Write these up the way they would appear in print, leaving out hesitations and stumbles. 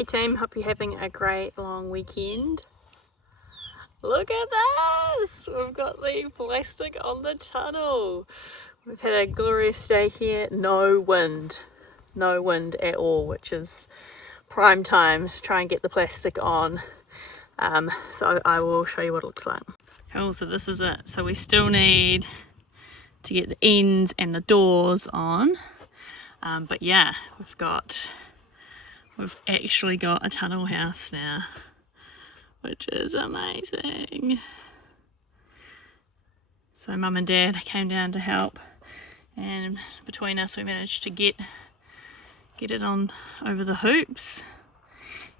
Hey team, hope you're having a great long weekend. Look at this! We've got the plastic on the tunnel. We've had a glorious day here, no wind at all, which is prime time to try and get the plastic on. So I will show you what it looks like. Cool, so this is it. So we still need to get the ends and the doors on. But yeah, we've actually got a tunnel house now, which is amazing. So mum and dad came down to help, and between us we managed to get it on over the hoops.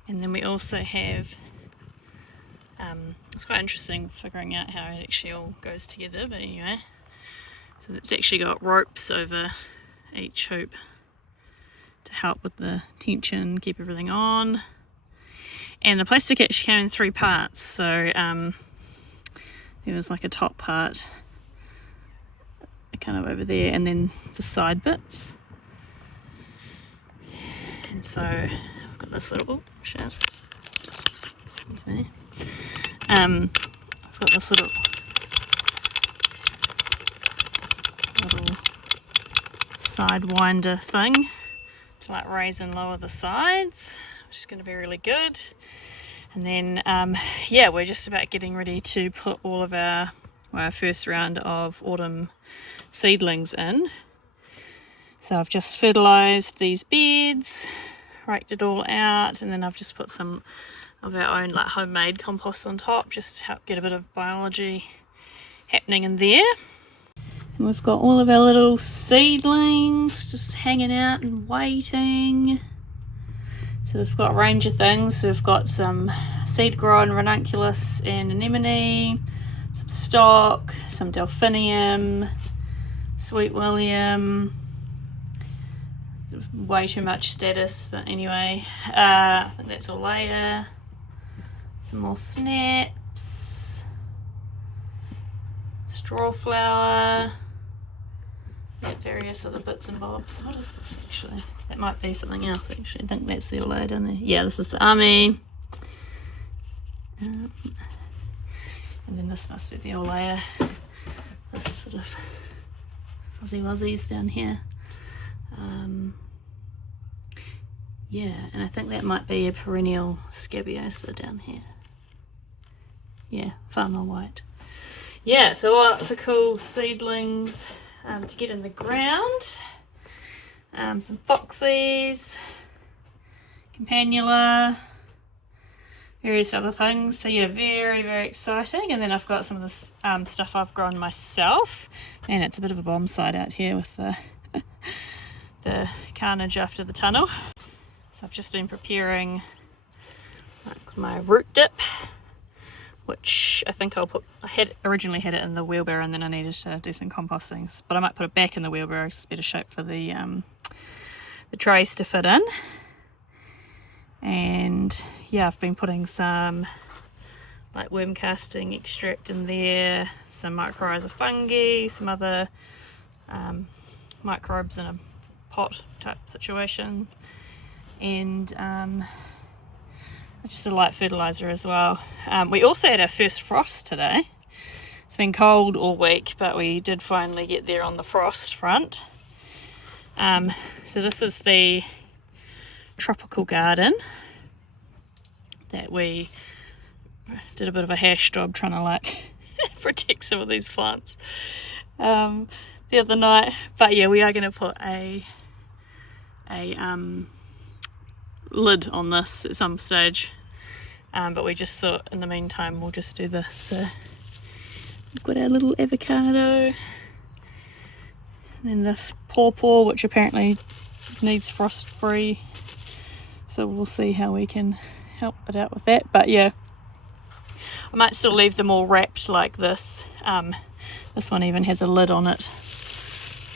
And then we also have, it's quite interesting figuring out how it actually all goes together, but anyway, so it's actually got ropes over each hoop to help with the tension, keep everything on. And the plastic actually came in 3 parts, so there was like a top part kind of over there, and then the side bits. And so I've got this little excuse me. I've got this little side winder thing to like raise and lower the sides, which is going to be really good. And then yeah, we're just about getting ready to put all of our first round of autumn seedlings in. So I've just fertilized these beds, raked it all out, and then I've just put some of our own like homemade compost on top, just to help get a bit of biology happening in there. And we've got all of our little seedlings just hanging out and waiting. So we've got a range of things. So we've got some seed grown ranunculus and anemone, some stock, some delphinium, sweet william, way too much status, but anyway, I think that's all later. Some more snaps, straw flower, yeah, various other bits and bobs. What is this actually? That might be something else actually. I think that's the Olea down there. Yeah, this is the army. And then this must be the Olea. This sort of fuzzy wuzzies down here. Yeah, and I think that might be a perennial scabiosa down here. Yeah, Farmer White. Yeah, so lots of cool seedlings to get in the ground. Some foxies, campanula, various other things. So yeah, very, very exciting. And then I've got some of this stuff I've grown myself. And it's a bit of a bomb site out here with the the carnage after the tunnel. So I've just been preparing like my root dip, which I think I originally had it in the wheelbarrow, and then I needed to do some composting, but I might put it back in the wheelbarrow because it's better shape for the trays to fit in. And yeah, I've been putting some like worm casting extract in there, some mycorrhiza fungi, some other microbes in a pot type situation, and just a light fertilizer as well. We also had our first frost today. It's been cold all week, but we did finally get there on the frost front. So this is the tropical garden that we did a bit of a hash job trying to like protect some of these plants the other night. But yeah, we are going to put a lid on this at some stage, but we just thought in the meantime we'll just do this. We've got our little avocado, and then this pawpaw, which apparently needs frost free, so we'll see how we can help it out with that. But yeah, I might still leave them all wrapped like this. This one even has a lid on it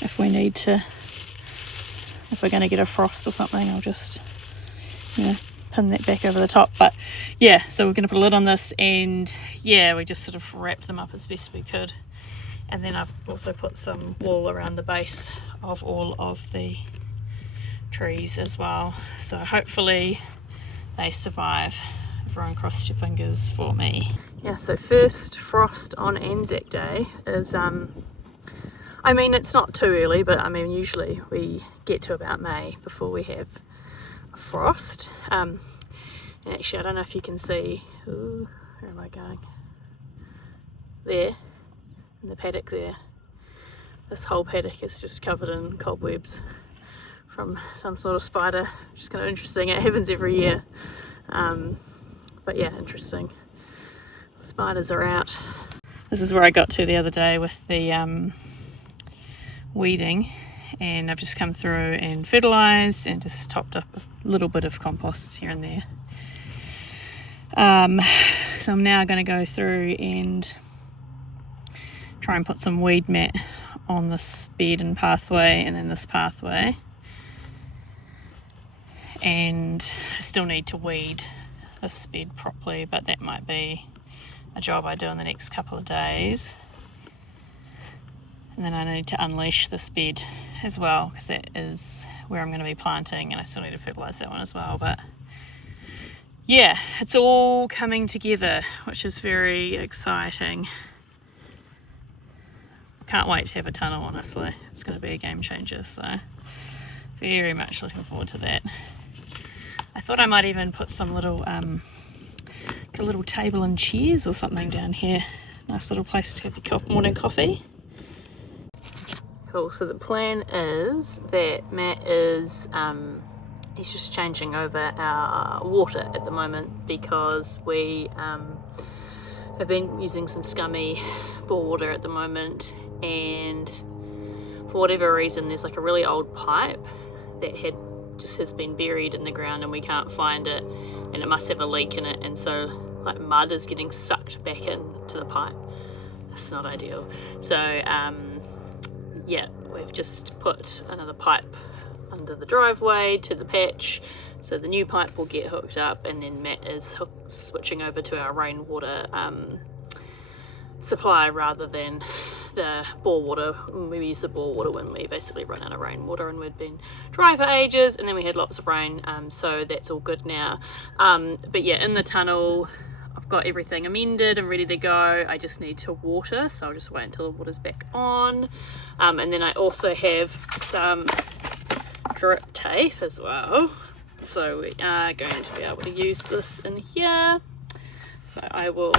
if we need to, if we're going to get a frost or something. I'll just pin that back over the top. But yeah, so we're going to put a lid on this, and yeah, we just sort of wrapped them up as best we could. And then I've also put some wool around the base of all of the trees as well. So hopefully they survive. Everyone cross your fingers for me. Yeah, so first frost on Anzac Day is, I mean, it's not too early, but I mean, usually we get to about May before we have a frost. And actually, I don't know if you can see, ooh, where am I going? There, in the paddock there. This whole paddock is just covered in cobwebs from some sort of spider, which is kind of interesting. It happens every year. But yeah, interesting. Spiders are out. This is where I got to the other day with the weeding, and I've just come through and fertilised and just topped up a little bit of compost here and there. So I'm now going to go through and try and put some weed mat on this bed and pathway, and then this pathway. And I still need to weed this bed properly, but that might be a job I do in the next couple of days. And then I need to unleash this bed as well, because that is where I'm going to be planting, and I still need to fertilise that one as well. But yeah, it's all coming together, which is very exciting. Can't wait to have a tunnel, honestly. It's going to be a game changer, so very much looking forward to that. I thought I might even put some little a little table and chairs or something down here. Nice little place to have your morning coffee. Cool, so the plan is that Matt is he's just changing over our water at the moment, because we have been using some scummy bore water at the moment, and for whatever reason there's like a really old pipe that has been buried in the ground and we can't find it, and it must have a leak in it, and so like mud is getting sucked back into the pipe. That's not ideal. So yeah, we've just put another pipe under the driveway to the patch, so the new pipe will get hooked up, and then Matt is switching over to our rainwater supply rather than the bore water. We use the bore water when we basically run out of rainwater, and we'd been dry for ages, and then we had lots of rain, so that's all good now. But yeah, in the tunnel I've got everything amended and ready to go. I just need to water, so I'll just wait until the water's back on. And then I also have some drip tape as well, so we are going to be able to use this in here. So I will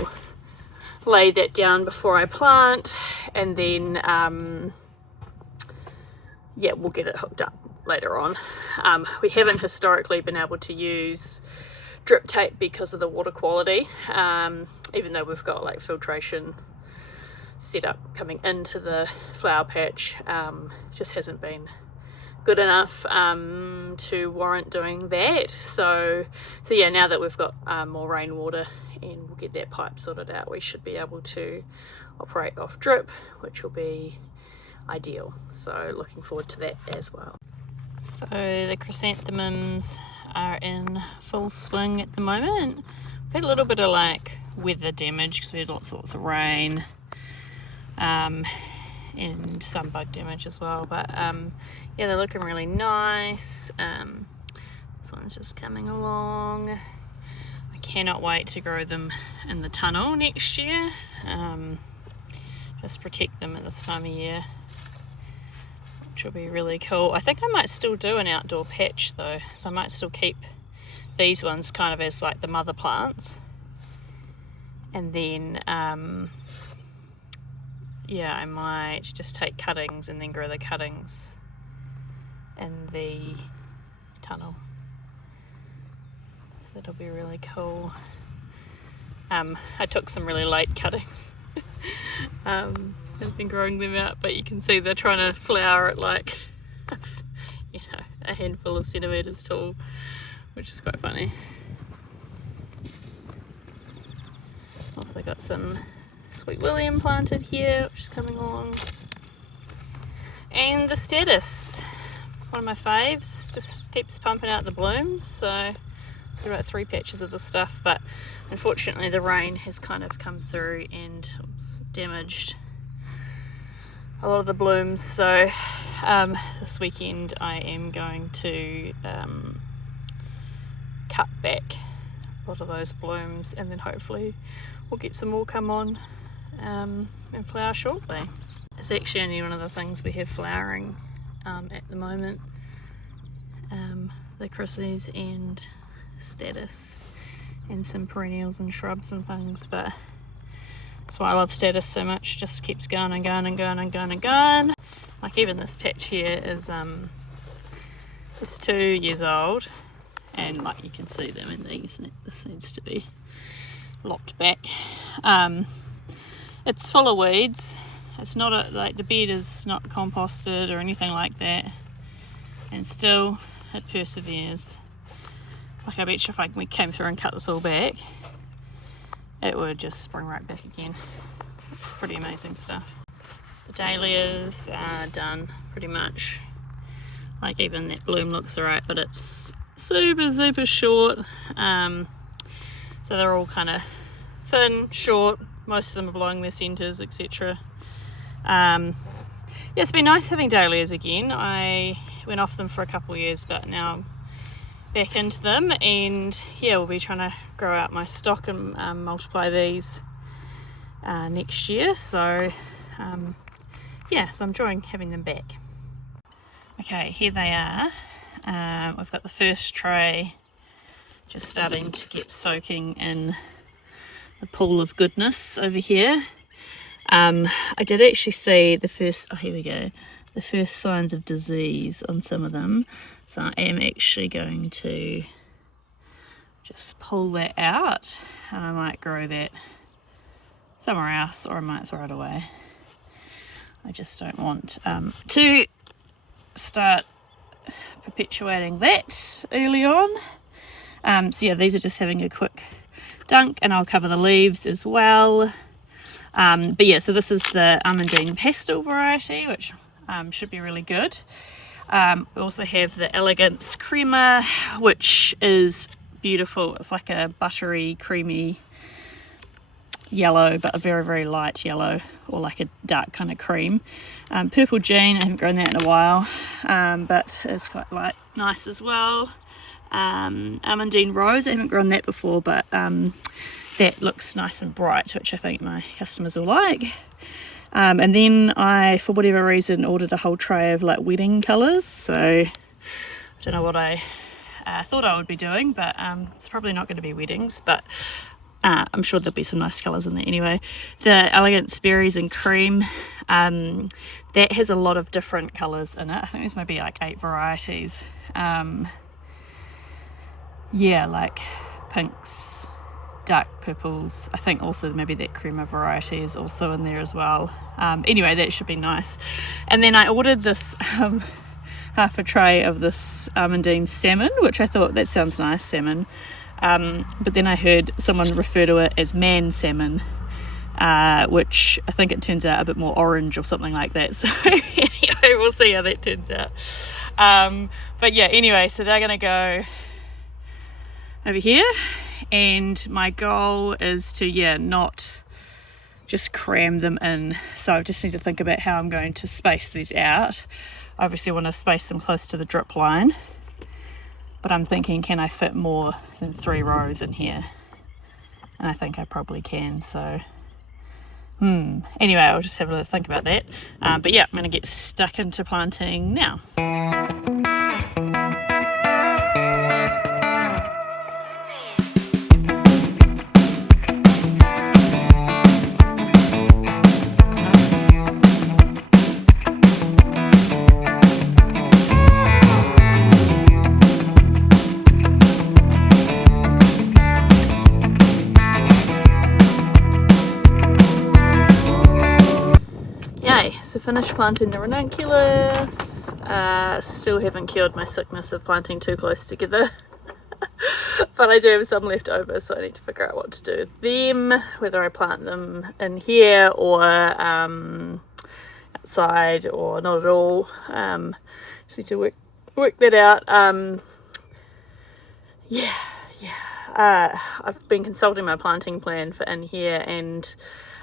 lay that down before I plant, and then yeah, we'll get it hooked up later on. We haven't historically been able to use drip tape because of the water quality, even though we've got like filtration set up coming into the flower patch. Just hasn't been good enough to warrant doing that. So yeah, now that we've got more rainwater and we'll get that pipe sorted out, we should be able to operate off drip, which will be ideal. So looking forward to that as well. So the chrysanthemums are in full swing at the moment. We've had a little bit of like weather damage because we had lots of rain, and some bug damage as well, but yeah, they're looking really nice. This one's just coming along. I cannot wait to grow them in the tunnel next year. Just protect them at this time of year, which will be really cool. I think I might still do an outdoor patch though, so I might still keep these ones kind of as like the mother plants, and then yeah, I might just take cuttings and then grow the cuttings in the tunnel. So that'll be really cool. I took some really late cuttings. I've been growing them out, but you can see they're trying to flower at like you know, a handful of centimetres tall, which is quite funny. Also got some Sweet William planted here, which is coming along. And the Statice, one of my faves, just keeps pumping out the blooms. So I've got about 3 patches of the stuff, but unfortunately the rain has kind of come through and damaged a lot of the blooms. So this weekend I am going to cut back a lot of those blooms, and then hopefully we'll get some more come on and flower shortly. It's actually only one of the things we have flowering at the moment, the chryses and statice and some perennials and shrubs and things, but that's why I love statice so much. Just keeps going and going and going and going and going. Like even this patch here is 2 years old, and like you can see them in these, this needs to be locked back. It's full of weeds. It's not like the bed is not composted or anything like that, and still it perseveres. Like I bet you if we came through and cut this all back, it would just spring right back again. It's pretty amazing stuff. The dahlias are done pretty much. Like even that bloom looks alright, but it's super short. So they're all kind of thin, short. Most of them are blowing their centres, etc. Yeah, it's been nice having dahlias again. I went off them for a couple of years, but now I'm back into them, and yeah, we'll be trying to grow out my stock and multiply these next year. So yeah, so I'm enjoying having them back. Okay, here they are. We've got the first tray just starting to get soaking in the pool of goodness over here. I did actually see the first, oh here we go, the first signs of disease on some of them, so I am actually going to just pull that out, and I might grow that somewhere else, or I might throw it away. I just don't want to start perpetuating that early on. So yeah, these are just having a quick dunk, and I'll cover the leaves as well. But yeah, so this is the Almondine Pastel variety, which should be really good. We also have the Elegance Crema, which is beautiful. It's like a buttery, creamy yellow, but a very light yellow, or like a dark kind of cream. Purple Jean, I haven't grown that in a while, but it's quite nice as well. Almondine Rose, I haven't grown that before, but that looks nice and bright, which I think my customers will like. And then I, for whatever reason, ordered a whole tray of like wedding colours, so I don't know what I thought I would be doing, but it's probably not going to be weddings, but I'm sure there'll be some nice colours in there anyway. The Elegance Berries and Cream, that has a lot of different colours in it. I think there's maybe like 8 varieties. Yeah, like pinks, dark purples. I think also maybe that crema variety is also in there as well. Anyway, that should be nice. And then I ordered this half a tray of this Almondine Salmon, which I thought, that sounds nice, salmon. But then I heard someone refer to it as man salmon, which I think it turns out a bit more orange or something like that. So anyway, we'll see how that turns out. But yeah, anyway, so they're going to go over here, and my goal is to not just cram them in. So I just need to think about how I'm going to space these out. I obviously want to space them close to the drip line, but I'm thinking, can I fit more than 3 rows in here? And I think I probably can. So anyway, I'll just have a think about that. But yeah, I'm going to get stuck into planting now. So finished planting the ranunculus. Still haven't cured my sickness of planting too close together. But I do have some left over, so I need to figure out what to do with them, whether I plant them in here or outside or not at all. Just need to work that out. I've been consulting my planting plan for in here, and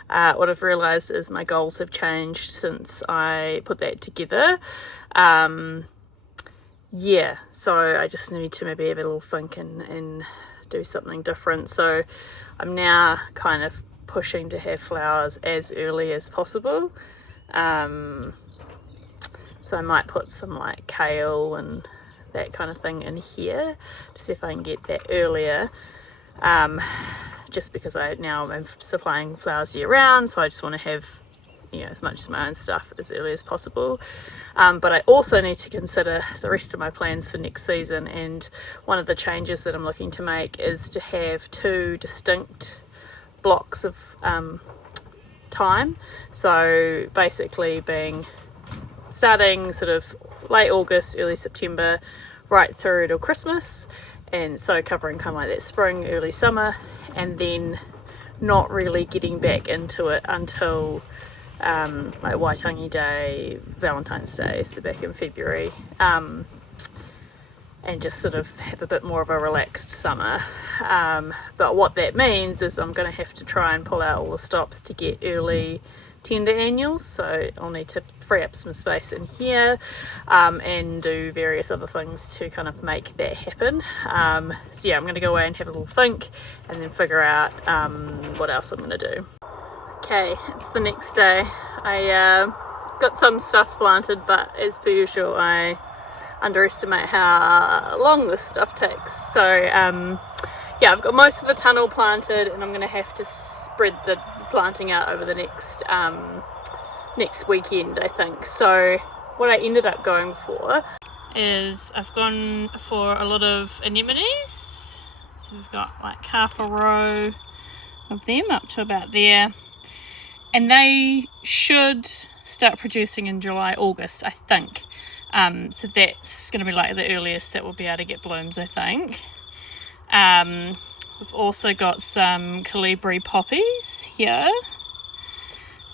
what I've realised is my goals have changed since I put that together. yeah, so I just need to maybe have a little think and do something different. So I'm now kind of pushing to have flowers as early as possible. So I might put some like kale and that kind of thing in here to see if I can get that earlier. Just because I'm supplying flowers year round, so I just want to have, you know, as much of my own stuff as early as possible. But I also need to consider the rest of my plans for next season, and one of the changes that I'm looking to make is to have 2 distinct blocks of time. So basically being starting sort of late August, early September, right through till Christmas, and so covering kind of like that spring, early summer, and then not really getting back into it until like Waitangi Day, Valentine's Day, so back in February, and just sort of have a bit more of a relaxed summer. But what that means is I'm going to have to try and pull out all the stops to get early tender annuals, so I'll need to free up some space in here, and do various other things to kind of make that happen. So yeah, I'm going to go away and have a little think and then figure out what else I'm going to do. Okay, it's the next day. I got some stuff planted, but as per usual I underestimate how long this stuff takes. So yeah, I've got most of the tunnel planted, and I'm going to have to spread the planting out over the next weekend, I think. So what I ended up going for is I've gone for a lot of anemones. So we've got like half a row of them up to about there, and they should start producing in July, August, I think. So that's going to be like the earliest that we'll be able to get blooms, I think. We've also got some Colibri poppies here,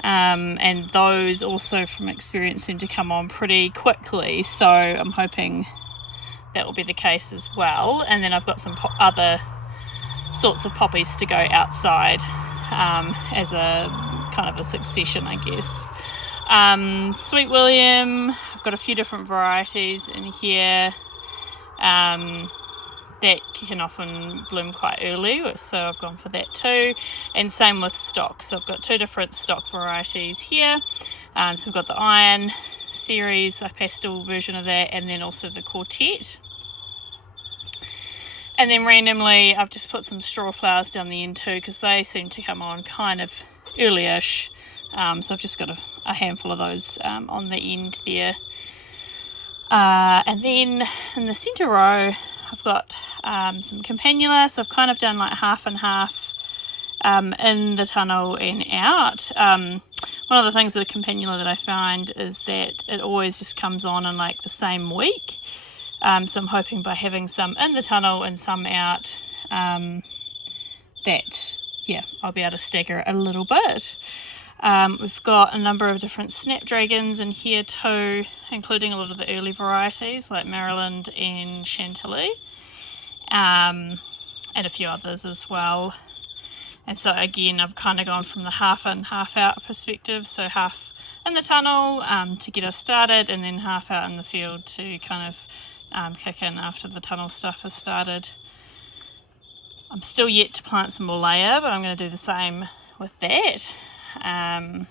and those also from experience seem to come on pretty quickly, so I'm hoping that will be the case as well. And then I've got some other sorts of poppies to go outside as a kind of a succession, I guess. Sweet William, I've got a few different varieties in here that can often bloom quite early, so I've gone for that too. And same with stock, so I've got 2 different stock varieties here. So we've got the Iron series, a pastel version of that, and then also the Quartet. And then randomly I've just put some straw flowers down the end too, because they seem to come on kind of early-ish. So I've just got a handful of those on the end there. And then in the centre row I've got some campanula, so I've kind of done like half and half in the tunnel and out. One of the things with a campanula that I find is that it always just comes on in like the same week. So I'm hoping by having some in the tunnel and some out, that, yeah, I'll be able to stagger it a little bit. We've got a number of different snapdragons in here too, including a lot of the early varieties like Maryland and Chantilly, and a few others as well. And so again, I've kind of gone from the half in, half out perspective, so half in the tunnel to get us started, and then half out in the field to kind of kick in after the tunnel stuff has started. I'm still yet to plant some Morlea, but I'm going to do the same with that. And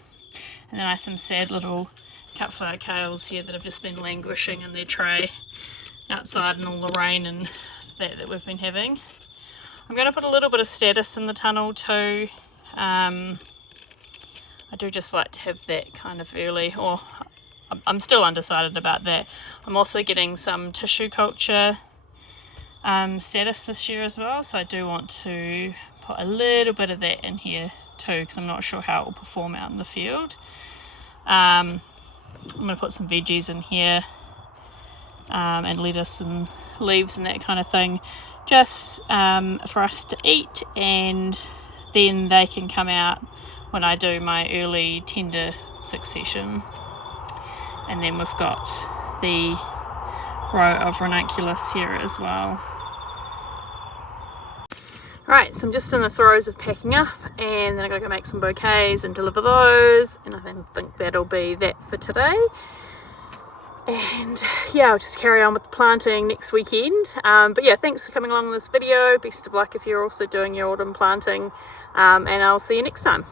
then I have some sad little cut flower kales here that have just been languishing in their tray outside in all the rain and that we've been having. I'm going to put a little bit of status in the tunnel too. I do just like to have that kind of early, or I'm still undecided about that. I'm also getting some tissue culture status this year as well, so I do want to put a little bit of that in here too, because I'm not sure how it will perform out in the field. I'm going to put some veggies in here, and lettuce and leaves and that kind of thing, just for us to eat, and then they can come out when I do my early tender succession. And then we've got the row of ranunculus here as well. Right, so I'm just in the throes of packing up, and then I'm going to go make some bouquets and deliver those, and I think that'll be that for today. And yeah, I'll just carry on with the planting next weekend. But yeah, thanks for coming along this video. Best of luck if you're also doing your autumn planting, and I'll see you next time.